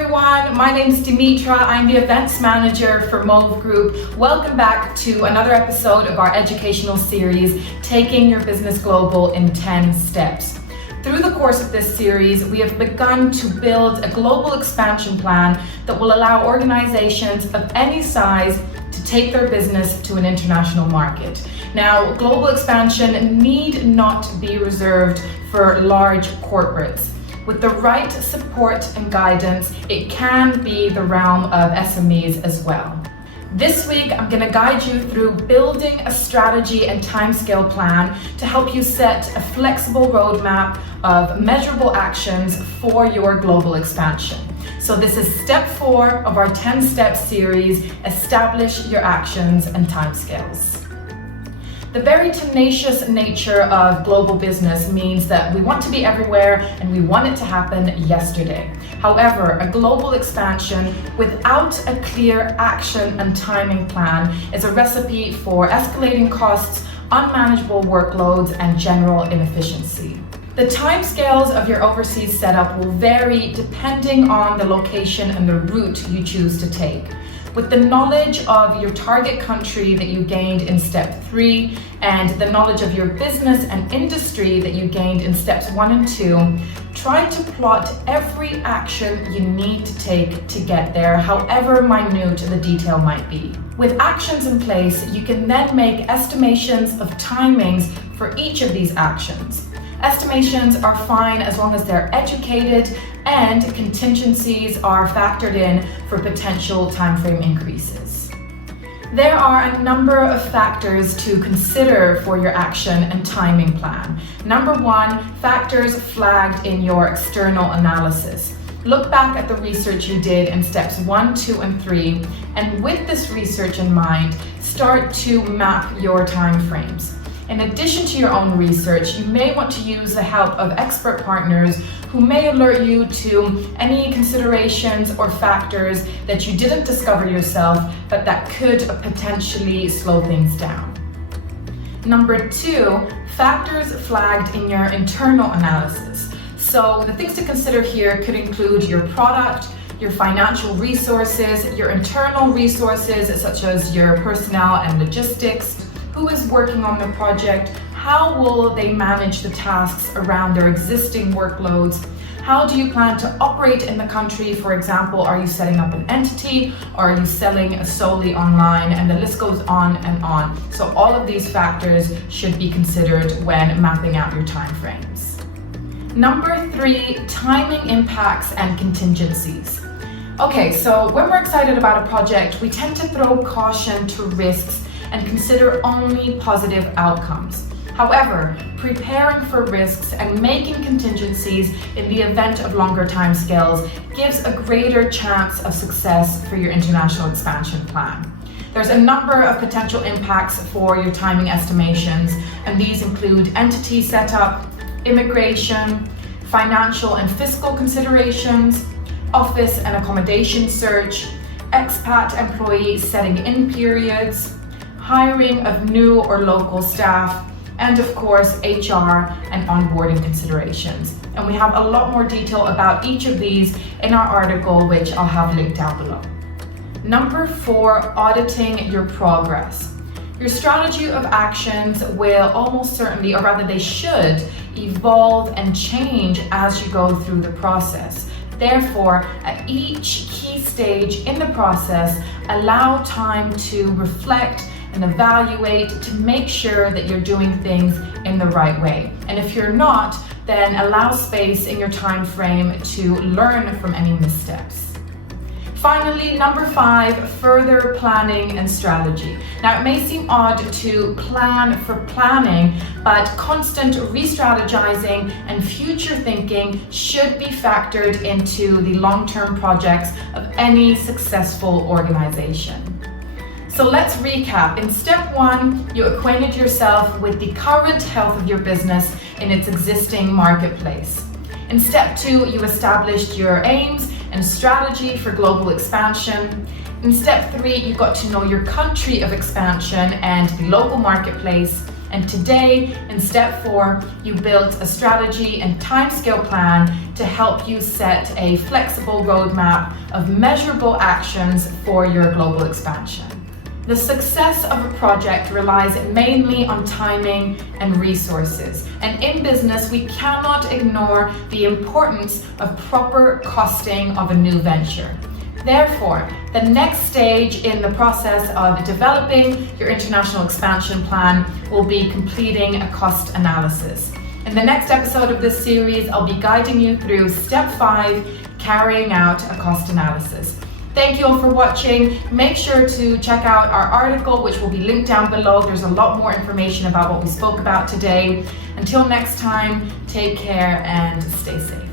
everyone, my name is Demetra. I'm the events manager for Move Group. Welcome back to another episode of our educational series, Taking Your Business Global in 10 Steps. Through the course of this series, we have begun to build a global expansion plan that will allow organizations of any size to take their business to an international market. Now, global expansion need not be reserved for large corporates. With the right support and guidance, it can be the realm of SMEs as well. This week, I'm going to guide you through building a strategy and timescale plan to help you set a flexible roadmap of measurable actions for your global expansion. So this is step 4 of our 10-step series, Establish Your Actions and Timescales. The very tenacious nature of global business means that we want to be everywhere and we want it to happen yesterday. However, a global expansion without a clear action and timing plan is a recipe for escalating costs, unmanageable workloads, and general inefficiency. The timescales of your overseas setup will vary depending on the location and the route you choose to take. With the knowledge of your target country that you gained in step 3 and the knowledge of your business and industry that you gained in steps 1 and 2, try to plot every action you need to take to get there, however minute the detail might be. With actions in place, you can then make estimations of timings for each of these actions. Estimations are fine as long as they're educated and contingencies are factored in for potential timeframe increases. There are a number of factors to consider for your action and timing plan. Number 1, factors flagged in your external analysis. Look back at the research you did in steps 1, 2, and 3, and with this research in mind, start to map your timeframes. In addition to your own research, you may want to use the help of expert partners who may alert you to any considerations or factors that you didn't discover yourself, but that could potentially slow things down. Number 2, factors flagged in your internal analysis. So the things to consider here could include your product, your financial resources, your internal resources such as your personnel and logistics, who is working on the project, how will they manage the tasks around their existing workloads, how do you plan to operate in the country, for example, are you setting up an entity, or are you selling solely online, and the list goes on and on. So all of these factors should be considered when mapping out your timeframes. Number 3, timing impacts and contingencies. Okay, so when we're excited about a project, we tend to throw caution to risks and consider only positive outcomes. However, preparing for risks and making contingencies in the event of longer timescales gives a greater chance of success for your international expansion plan. There's a number of potential impacts for your timing estimations, and these include entity setup, immigration, financial and fiscal considerations, office and accommodation search, expat employee setting in periods, hiring of new or local staff, and of course HR and onboarding considerations. And we have a lot more detail about each of these in our article, which I'll have linked down below. Number 4, auditing your progress. Your strategy of actions will almost certainly, or rather they should, evolve and change as you go through the process. Therefore, at each key stage in the process, allow time to reflect and evaluate to make sure that you're doing things in the right way. And if you're not, then allow space in your time frame to learn from any missteps. Finally, number 5, further planning and strategy. Now, it may seem odd to plan for planning, but constant re-strategizing and future thinking should be factored into the long-term projects of any successful organization. So let's recap. In step 1, you acquainted yourself with the current health of your business in its existing marketplace. In step 2, you established your aims and strategy for global expansion. In step 3, you got to know your country of expansion and the local marketplace. And today, in step 4, you built a strategy and timescale plan to help you set a flexible roadmap of measurable actions for your global expansion. The success of a project relies mainly on timing and resources. And in business, we cannot ignore the importance of proper costing of a new venture. Therefore, the next stage in the process of developing your international expansion plan will be completing a cost analysis. In the next episode of this series, I'll be guiding you through step 5, carrying out a cost analysis. Thank you all for watching. Make sure to check out our article, which will be linked down below. There's a lot more information about what we spoke about today. Until next time, take care and stay safe.